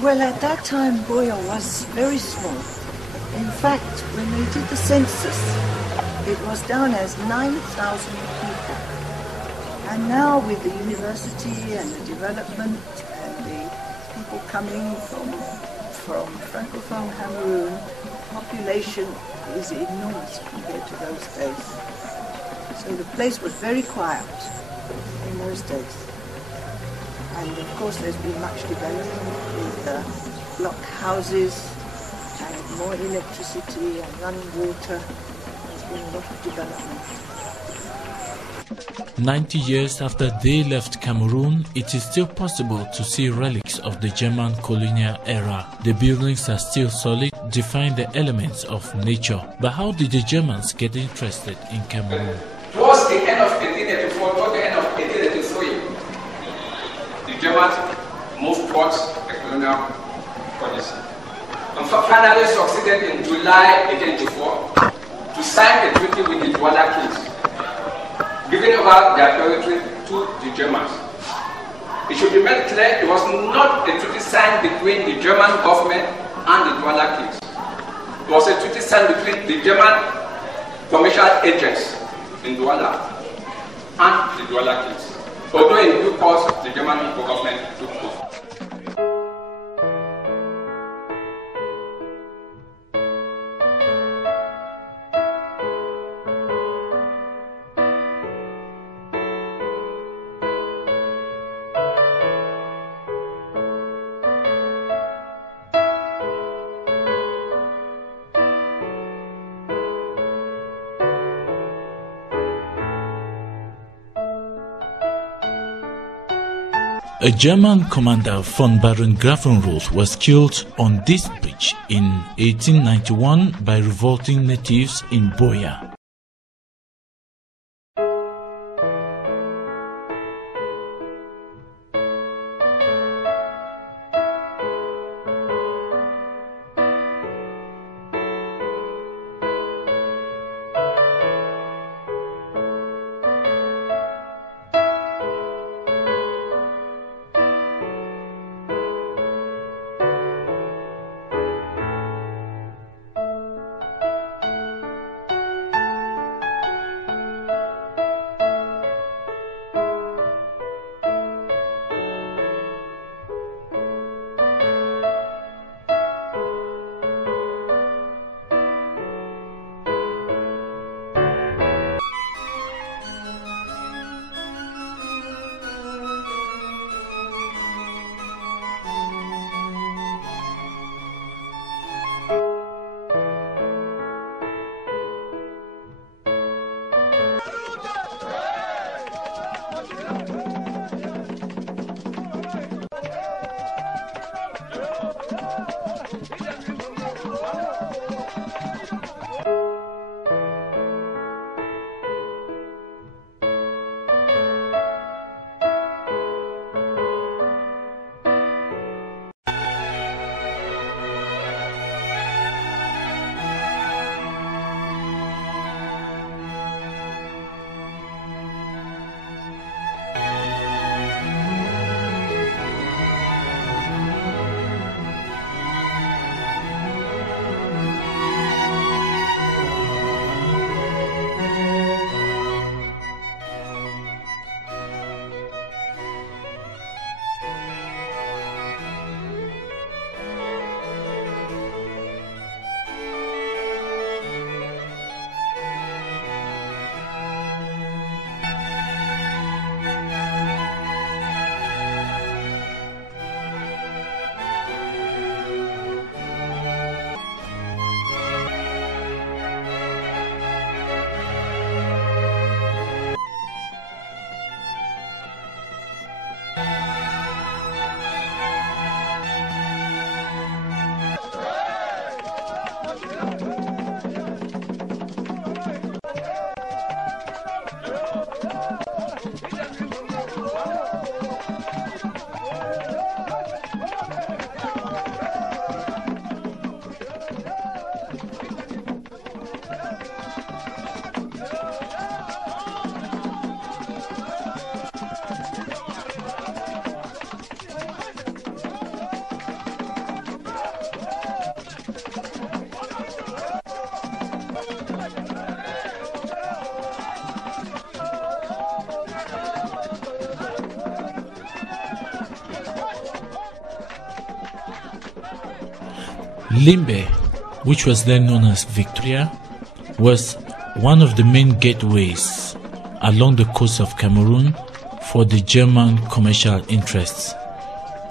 Well, at that time, Boya was very small. In fact, when they did the census, it was down as 9,000 people. And now with the university and the development and the people coming from Francophone Cameroon, population is enormous compared to those days. So the place was very quiet in those days. And of course there's been much development with block houses and more electricity and running water. There's been a lot of development. 90 years after they left Cameroon, it is still possible to see relics of the German colonial era. The buildings are still solid, define the elements of nature. But how did the Germans get interested in Cameroon? Towards the end of 1884, towards the end of 1883, the Germans moved towards the colonial policy. And finally succeeded in July 1884 to sign a treaty with the Douala kings, giving over their territory to the Germans. It should be made clear it was not a treaty signed between the German government and the Douala kings. It was a treaty signed between the German commercial agents in Douala and the Douala kings. Although in due course the German government took over. A German commander, von Baron Grafenroth, was killed on this bridge in 1891 by revolting natives in Boya. Limbe, which was then known as Victoria, was one of the main gateways along the coast of Cameroon for the German commercial interests.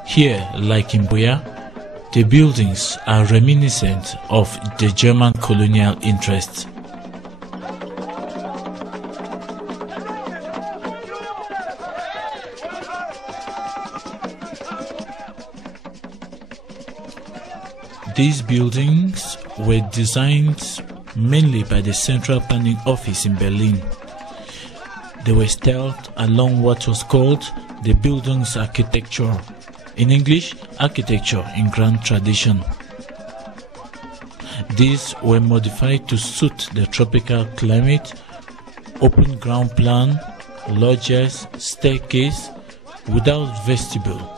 Here, like in Buea, the buildings are reminiscent of the German colonial interests. These buildings were designed mainly by the Central Planning Office in Berlin. They were styled along what was called the Bildungsarchitektur, in English, architecture in grand tradition. These were modified to suit the tropical climate, open ground plan, lodges, staircase, without vestibule.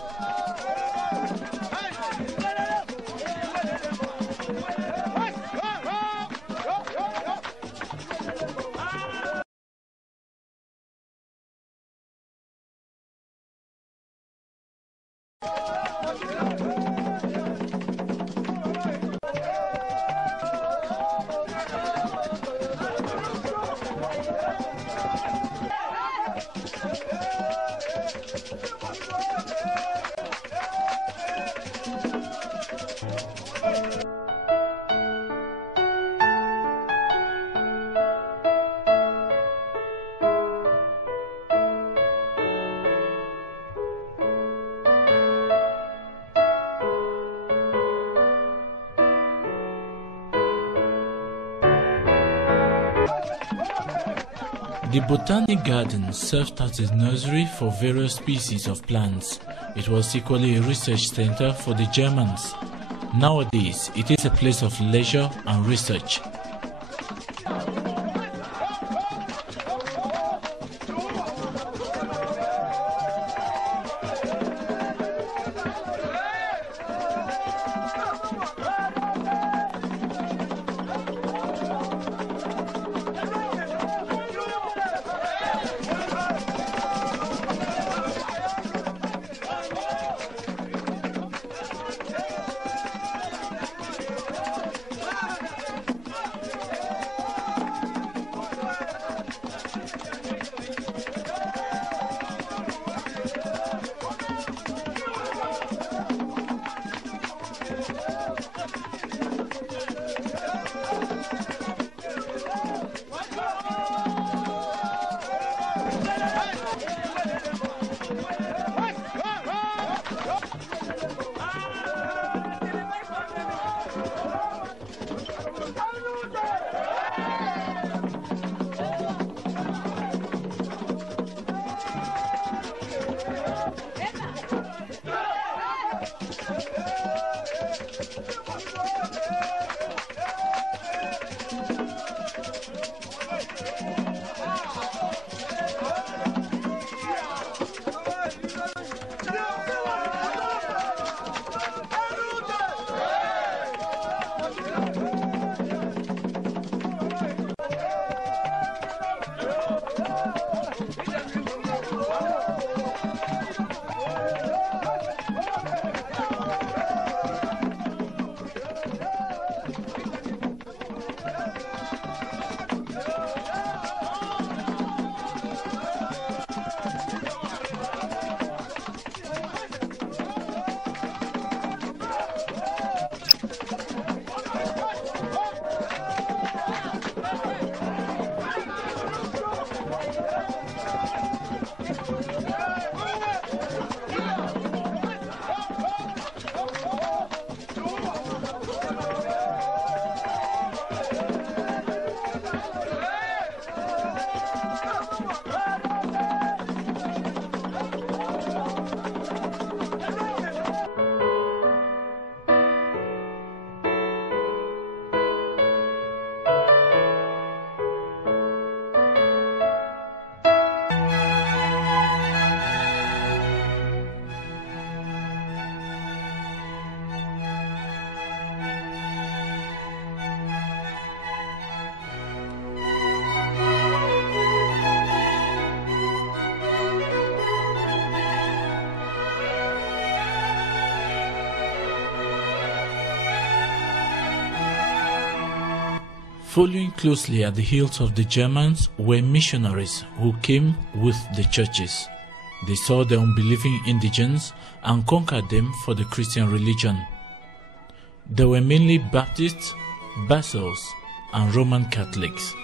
The Botanic Garden served as a nursery for various species of plants. It was equally a research center for the Germans. Nowadays, it is a place of leisure and research. Following closely at the heels of the Germans were missionaries who came with the churches. They saw the unbelieving indigents and conquered them for the Christian religion. There were mainly Baptists, Basils, and Roman Catholics.